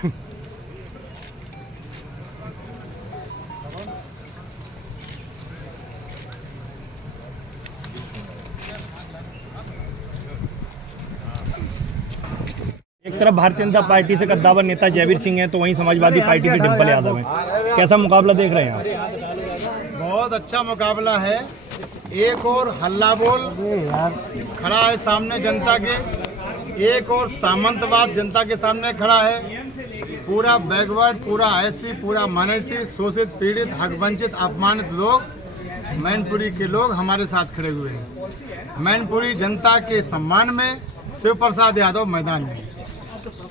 एक तरफ भारतीय जनता पार्टी से कद्दावर नेता जयवीर सिंह है, तो वहीं समाजवादी पार्टी से डिम्पल यादव है। कैसा मुकाबला देख रहे हैं आप? बहुत अच्छा मुकाबला है। एक और हल्ला बोल खड़ा है सामने जनता के, एक और सामंतवाद जनता के सामने खड़ा है। पूरा बैकवर्ड, पूरा एससी, पूरा माइनॉरिटी, शोषित, पीड़ित, हक वंचित, अपमानित लोग, मैनपुरी के लोग हमारे साथ खड़े हुए हैं। मैनपुरी जनता के सम्मान में शिव प्रसाद यादव मैदान में।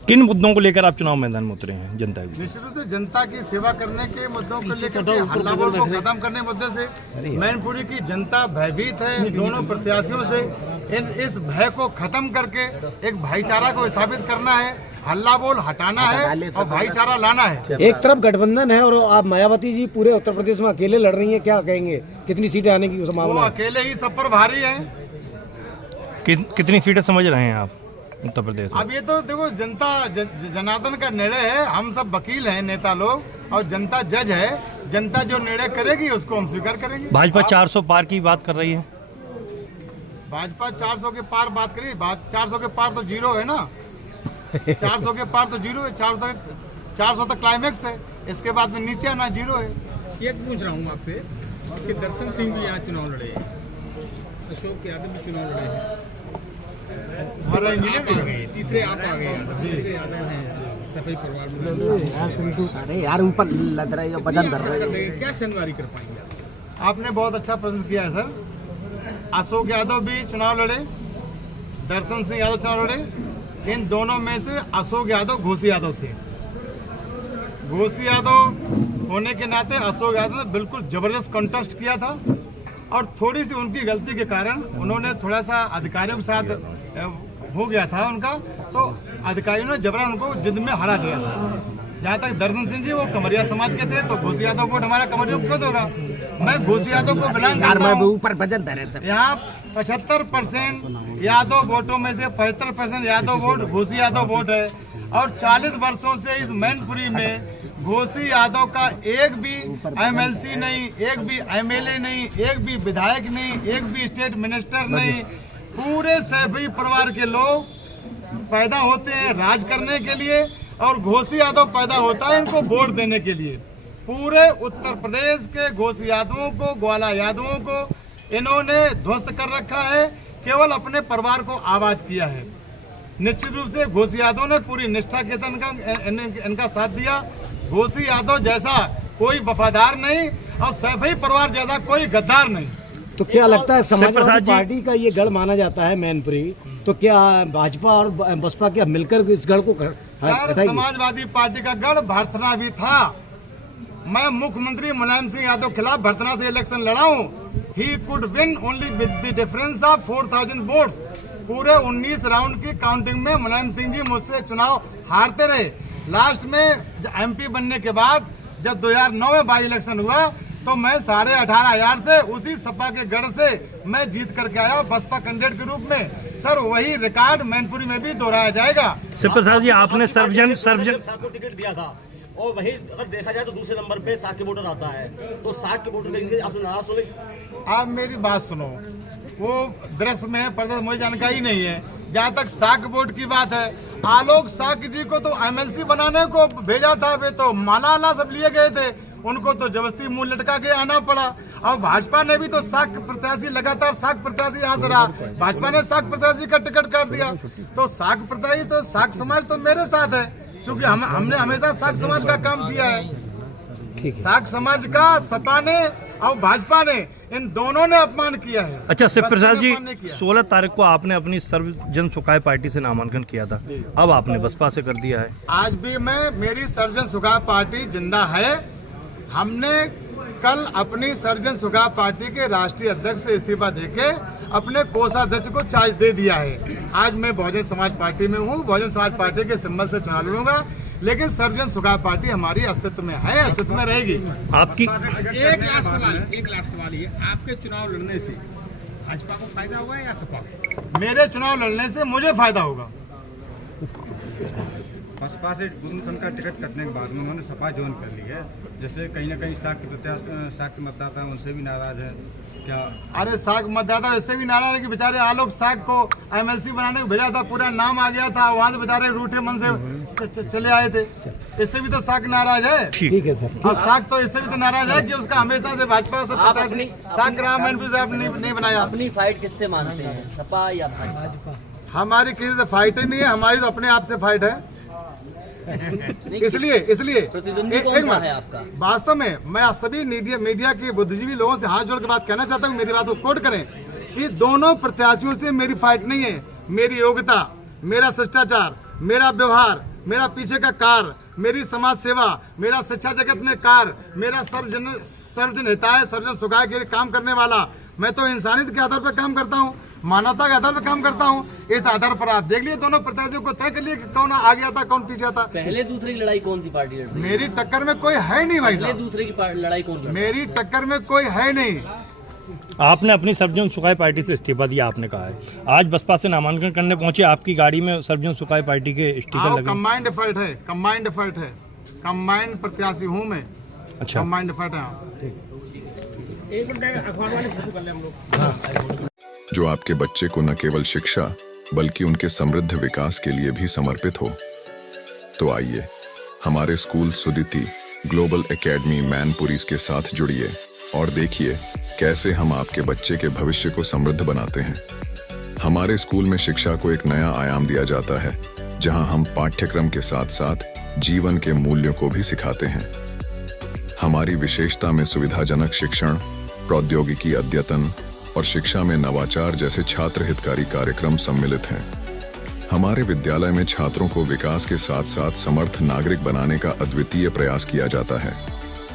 किन मुद्दों को लेकर आप चुनाव मैदान में उतरे हैं? जनता की निश्चित रूप से जनता की सेवा करने के मुद्दों को लेकर, हल्ला बोल को खत्म करने के मुद्दे से मैनपुरी की जनता भयभीत है। दोनों प्रत्याशियों से इस भय को खत्म करके एक भाईचारा को स्थापित करना है, हल्ला बोल हटाना है और भाईचारा लाना है। एक तरफ गठबंधन है और आप मायावती जी पूरे उत्तर प्रदेश में अकेले लड़ रही हैं, क्या कहेंगे? कितनी सीटें आने की संभावना? वो अकेले ही सब पर भारी है। कितनी सीटें समझ रहे हैं आप उत्तर प्रदेश में? अब ये तो देखो जनता जनार्दन का निर्णय है। हम सब वकील हैं, नेता लोग, और जनता जज है। जनता जो निर्णय करेगी उसको हम स्वीकार करेंगे। भाजपा 400 पार की बात कर रही है। भाजपा 400 के पार बात करी, 400 के पार तो जीरो है ना। 400 के पार तो जीरो है। 400 तक क्लाइमेक्स है, इसके बाद में नीचे आना जीरो है। एक पूछ रहा हूँ आपसे कि दर्शन सिंह भी यहाँ चुनाव लड़े हैं, अशोक यादव भी चुनाव लड़े हैं, हमारा इंजीनियर भी गए, तीसरे आप आ गए, तीसरे यादव हैं सफाई परिवार में। अरे यार ऊपर लग रहा है, बदन धर रहा है। क्या शनिवारी कर पाएंगे? आपने बहुत अच्छा प्रश्न किया है सर। अशोक यादव भी चुनाव लड़े, दर्शन सिंह यादव चुनाव लड़े। इन दोनों में से अशोक यादव घोसी यादव थे। घोसी यादव होने के नाते अशोक यादव ने बिल्कुल जबरदस्त कंटेस्ट किया था, और थोड़ी सी उनकी गलती के कारण उन्होंने थोड़ा सा अधिकारियों के साथ हो गया था उनका, तो अधिकारियों ने जबरन उनको जिद में हरा दिया था। जहाँ तक दर्शन सिंह जी वो कमरिया समाज के थे, तो घोसी यादव को हमारा कमरिया क्यों होगा? मैं घोसी यादव को बिलोंग करता हूं। यहाँ 75% यादव वोटों में से 75% यादव वोट घोसी यादव वोट है, और 40 वर्षों से इस मैनपुरी में घोसी यादव का एक भी एमएलसी नहीं, एक भी एमएलए नहीं, एक भी विधायक नहीं, एक भी स्टेट मिनिस्टर नहीं। पूरे सैफी परिवार के लोग पैदा होते हैं राज करने के लिए, और घोसी यादव पैदा होता है इनको वोट देने के लिए। पूरे उत्तर प्रदेश के घोसी यादवों को, ग्वाला यादवों को इन्होंने ध्वस्त कर रखा है, केवल अपने परिवार को आबाद किया है। निश्चित रूप से घोसी यादव ने पूरी निष्ठा के साथ इनका साथ दिया। घोसी यादव जैसा कोई वफादार नहीं, और सैफी परिवार जैसा कोई गद्दार नहीं। तो क्या लगता है समाजवादी पार्टी का ये गढ़ माना जाता है मैनपुरी, तो क्या भाजपा और बसपा क्या मिलकर इस गढ़ को सर, समाजवादी पार्टी का गढ़ भरथना भी था। मैं मुख्यमंत्री मुलायम सिंह यादव के खिलाफ भरथना से इलेक्शन लड़ा हूँ। He could win only with the difference of 4000 votes. पूरे 19 राउंड की काउंटिंग में मुलायम सिंह जी मुझसे चुनाव हारते रहे। लास्ट में एमपी बनने के बाद जब 2009 में बाई इलेक्शन हुआ, तो मैं 18,500 से उसी सपा के गढ़ से मैं जीत करके आया बसपा कैंडिडेट के रूप में। सर, वही रिकॉर्ड मैनपुरी में भी दोहराया जाएगा। शिव प्रसाद जी, आपने सर्वजन को टिकट दिया था, और वही अगर देखा जाए तो दूसरे नंबर पे साग के वोटर आता है, तो साग के वोटर देखेंगे आपसे नाराज होंगे। आप मेरी बात सुनो, वो दृश्य में प्रदेश मुझे जानकारी नहीं है। जहाँ तक साग वोट की बात है, आलोक साग जी को तो एमएलसी बनाने को भेजा था, वे तो माला सब लिए गए थे, उनको तो जबरदस्ती मुंह लटका के आना पड़ा। और भाजपा ने भी तो साग प्रत्याशी लगातार साग प्रत्याशी यहाँ से रहा, भाजपा ने साग प्रत्याशी का टिकट कर दिया। तो साग प्रत्याशी तो साग समाज तो मेरे साथ है, क्योंकि हमने हमेशा साग समाज का काम किया है। साग समाज का सपा ने और भाजपा ने, इन दोनों ने अपमान किया है। अच्छा शिव प्रसाद जी, 16 तारीख को आपने अपनी सर्व जन सुखाय पार्टी से नामांकन किया था, अब आपने बसपा से कर दिया है। आज भी मेरी सर्जन सुखाय पार्टी जिंदा है। हमने कल अपनी सर्जन सुखाय पार्टी के राष्ट्रीय अध्यक्ष से इस्तीफा देके अपने कोषाध्यक्ष को चार्ज दे दिया है। आज मैं बहुजन समाज पार्टी में हूँ, बहुजन समाज पार्टी के सिंबल से चुनाव लड़ूंगा, लेकिन सर्जन सुखाय पार्टी हमारी अस्तित्व में है, अस्तित्व में रहेगी। आपकी एक लास्ट सवाल ये, आपके चुनाव लड़ने से भाजपा को फायदा हुआ है या सपा को? मेरे चुनाव लड़ने से मुझे फायदा होगा। बसपा से गुरुसन का टिकट कटने के बाद में उन्होंने सपा ज्वाइन कर ली है। जैसे कहीं ना कहीं साग के मतदाता हैं उनसे भी नाराज है क्या? अरे साग मतदाता इससे भी नाराज है कि बेचारे आलोक साग को एमएलसी बनाने को भेजा था, पूरा नाम आ गया था, वहाँ से बेचारे रूठे मन से चले आए थे। इससे भी तो साग नाराज है। ठीक है सर। और साग तो इससे भी तो नाराज है कि उसका हमेशा से भाजपा से प्रत्याशी साग ग्राम एमपी साहब नहीं बनाया। अपनी फाइट किससे मानते हैं, सपा या भाजपा? हमारी किसी से फाइट ही नहीं है, हमारी तो अपने आप से फाइट है। इसलिए प्रतिद्वंदी कौन सा है आपका? वास्तव में मैं आप सभी मीडिया के बुद्धिजीवी लोगों से हाथ जोड़ के बात कहना चाहता हूँ, मेरी बात को कोट करें कि दोनों प्रत्याशियों से मेरी फाइट नहीं है। मेरी योग्यता, मेरा शिष्टाचार, मेरा व्यवहार, मेरा पीछे का कार्य, मेरी समाज सेवा, मेरा शिक्षा जगत में कार्य, मेरा सर्वजन हिताय सर्वजन सुखाय के लिए काम करने वाला, मैं तो इंसानियत के आधार पर काम करता हूँ, मानवता के आधार पर काम करता हूँ। इस आधार पर आप देख लिए दोनों प्रत्याशियों को तय कर लिए कि कौन आगे आता कौन पीछे आता। पहले दूसरे की लड़ाई कौन सी पार्टी लड़ रही है? मेरी टक्कर में कोई है नहीं भाई पहले साहब, दूसरे की लड़ाई कौन लड़ रही है? मेरी टक्कर में कोई है नहीं। आपने अपनी सर्वजन सुखाय पार्टी से इस्तीफा दिया, आपने कहा है आज बसपा से नामांकन करने पहुंचे, आपकी गाड़ी में सर्वजन सुखाय पार्टी के स्टिकर लगे। कंबाइंड एफर्ट है, कंबाइंड प्रत्याशी हूँ मैं। अच्छा, कंबाइंड एफर्ट है। जो आपके बच्चे को न केवल शिक्षा बल्कि उनके समृद्ध विकास के लिए भी समर्पित हो, तो आइए हमारे स्कूल सुदिति ग्लोबल एकेडमी मैनपुरीज के साथ जुड़िए और देखिए कैसे हम आपके बच्चे के भविष्य को समृद्ध बनाते हैं। हमारे स्कूल में शिक्षा को एक नया आयाम दिया जाता है, जहां हम पाठ्यक्रम के साथ साथ जीवन के मूल्यों को भी सिखाते हैं। हमारी विशेषता में सुविधाजनक शिक्षण, प्रौद्योगिकी अद्यतन और शिक्षा में नवाचार जैसे छात्र हितकारी कार्यक्रम सम्मिलित हैं। हमारे विद्यालय में छात्रों को विकास के साथ साथ समर्थ नागरिक बनाने का अद्वितीय प्रयास किया जाता है।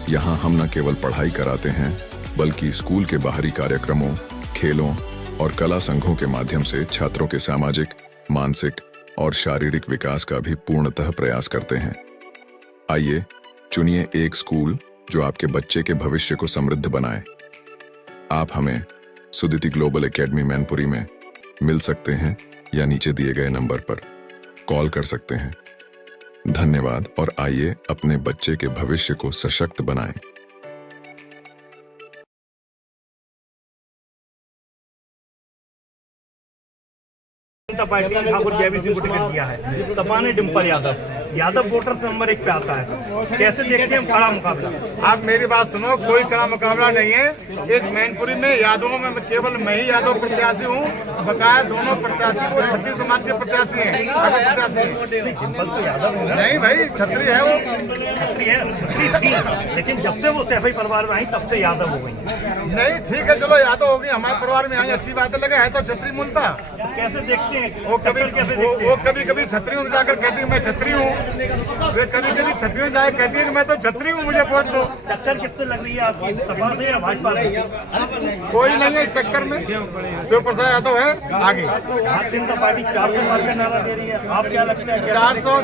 यहाँ हम न केवल पढ़ाई कराते हैं बल्कि स्कूल के बाहरी कार्यक्रमों, खेलों और कला संघों के माध्यम से छात्रों के सामाजिक, मानसिक और शारीरिक विकास का भी पूर्णतः प्रयास करते हैं। आइए चुनिए एक स्कूल जो आपके बच्चे के भविष्य को समृद्ध बनाए। आप हमें सुदिति ग्लोबल एकेडमी मैनपुरी में मिल सकते हैं या नीचे दिए गए नंबर पर कॉल कर सकते हैं। धन्यवाद और आइए अपने बच्चे के भविष्य को सशक्त बनाएं। जनता पार्टी ने ठाकुर जयवीर सिंह को टिकट दिया है, सपा ने डिम्पल यादव वोटर नंबर 1 पे आता है। कैसे देखते हैं कड़ा मुकाबला? आप मेरी बात सुनो, कोई कड़ा मुकाबला नहीं है इस मैनपुरी में। यादवों में केवल मैं ही यादव प्रत्याशी हूँ, बकाया दोनों प्रत्याशी वो छत्री समाज के प्रत्याशी हैं। नहीं भाई, छत्री है वो, छत्री थी, लेकिन जब से वो सैफई परिवार में आई तब से यादव हो गई। नहीं ठीक है, चलो यादव हो गई, हमारे परिवार में आई, अच्छी बात है। लगे है तो छत्री मूलता। कैसे देखते हैं वो कभी छत्रियों से जाकर कहती है मैं छत्री हूँ, वे कभी छत्रियों जाकर कहती है कि मैं तो छत्री हूँ, मुझे वोट दो। टक्कर किससे लग रही है आपकी, सपा से या भाजपा से? कोई नहीं है टक्कर में, शिव प्रसाद यादव है आगे। भारतीय जनता पार्टी 400 पार का नारा दे रही है, आप क्या लगता है?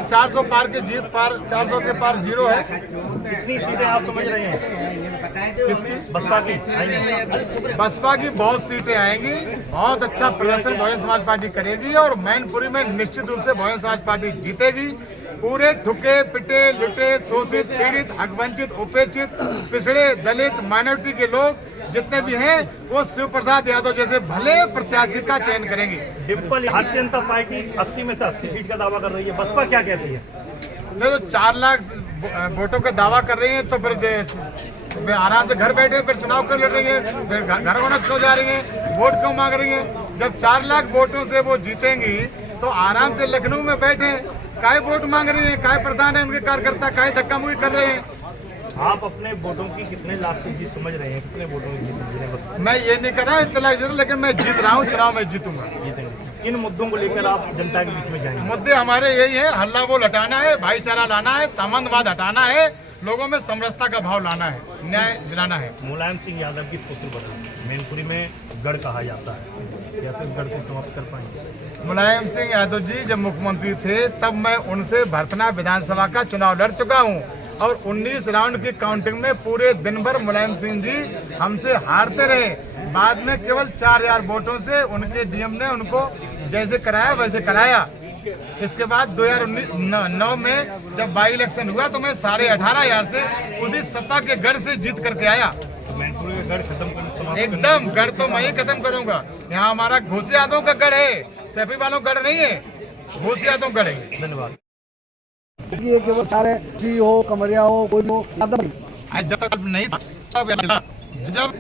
400 पार के जीत पार, 400 के पार 0 है। कितनी सीटें आप समझ रहे हैं? किसकी? बसपा की। बसपा की बहुत सीटें आएंगी, बहुत अच्छा प्रदर्शन बहुजन समाज पार्टी करेगी और मैनपुरी में निश्चित रूप से बहुजन समाज पार्टी जीतेगी। पूरे ठुके पिटे लुटे शोषित पीड़ित हकवंचित उपेक्षित पिछड़े दलित माइनॉरिटी के लोग जितने भी हैं वो शिव प्रसाद यादव जैसे भले प्रत्याशी का चयन करेंगे। डिम्पल भारतीय जनता पार्टी 80 में से 80 सीट का दावा कर रही है, बसपा क्या कहती है? नहीं तो 4 लाख वोटों का दावा कर रही है तो फिर आराम से घर बैठे फिर चुनाव कर लड़ रही है, फिर घर होना क्यों जा रही है, वोट क्यों मांग रही है? जब 4 लाख वोटों से वो जीतेंगी तो आराम से लखनऊ में बैठे, काय वोट मांग रही है, काय प्रधान है उनके कार्यकर्ता, काय धक्का मुक्की कर रहे हैं। आप अपने वोटों की कितने लाख से जीत समझ रहे हैं, कितने वोटों की जीत समझ रहे हैं? बस मैं ये नहीं कर रहा इतना, लेकिन मैं जीत रहा हूँ, चुनाव में जीतूंगा। इन मुद्दों को लेकर आप जनता के बीच में जाएंगे? मुद्दे हमारे यही है, हल्ला बोल हटाना है, भाईचारा लाना है, सामंतवाद हटाना है, लोगों में समरसता का भाव लाना है, न्याय दिलाना है। मुलायम सिंह यादव की पुत्र बदल मैनपुरी में गढ़ कहा जाता है, कैसे इस गढ़ को समाप्त कर पाएंगे? मुलायम सिंह यादव जी जब मुख्यमंत्री थे तब मैं उनसे भरतना विधानसभा का चुनाव लड़ चुका हूं और 19 राउंड की काउंटिंग में पूरे दिन भर मुलायम सिंह जी हमसे हारते रहे। बाद में केवल 4000 वोटों से उनके डीएम ने उनको जैसे कराया वैसे कराया। इसके बाद 2009 में जब बाई इलेक्शन हुआ तो मैं 18,500 से उसी सपा के गढ़ से जीत करके आया। तो मैनपुरी का गढ़ खत्म करना एकदम गढ़ तो मैं ही खत्म करूंगा। यहाँ हमारा घोसी यादव का गढ़ है, सैफी वालों गढ़ नहीं है, घोसी यादव गढ़ है। धन्यवाद। ये केवल चार है, जी हो कमरिया हो कोई हो यादव जब तक नहीं था, जब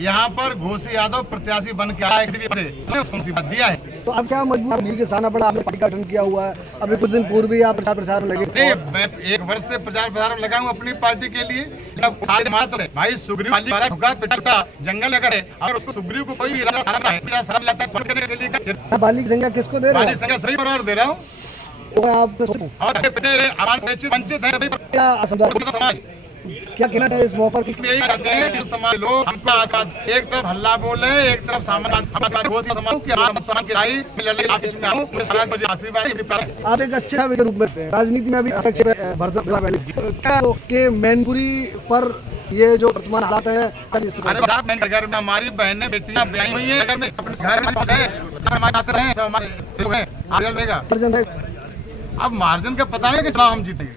यहाँ पर घोसी यादव प्रत्याशी बन के आया किसी भी से उसको मुसीबत दिया है। तो अब क्या मजबूर भीड़ के सामना पड़ा, आपने पार्टी का गठन किया हुआ है, अभी कुछ दिन पूर्व ही आप प्रचार प्रसार में लगे। नहीं, मैं 1 वर्ष से प्रचार प्रसार में लगा हूँ अपनी पार्टी के लिए। भाई सुग्रीव जंगल अगर है और उसको सुग्रीव को कोई भी शर्म लगता है करने के लिए बाली की संख्या किसको दे रहे हैं? संख्या सही बराबर दे रहा हूँ। आप वंचित है समाज, क्या कहना है इस मौके पर? यही कहते हैं कि समाज लोग हमको एक तरफ हल्ला बोल रहे हैं, एक तरफ आप एक अच्छे के रूप में राजनीति में अभी के मैनपुरी पर ये जो वर्तमान हालात है, अरे साहब मैंने घर में हमारी बहनें बेटियां ब्याही हुई हैं, घर में अपने घर में अब मार्जिन का पता नहीं कि चुनाव हम जीतेंगे।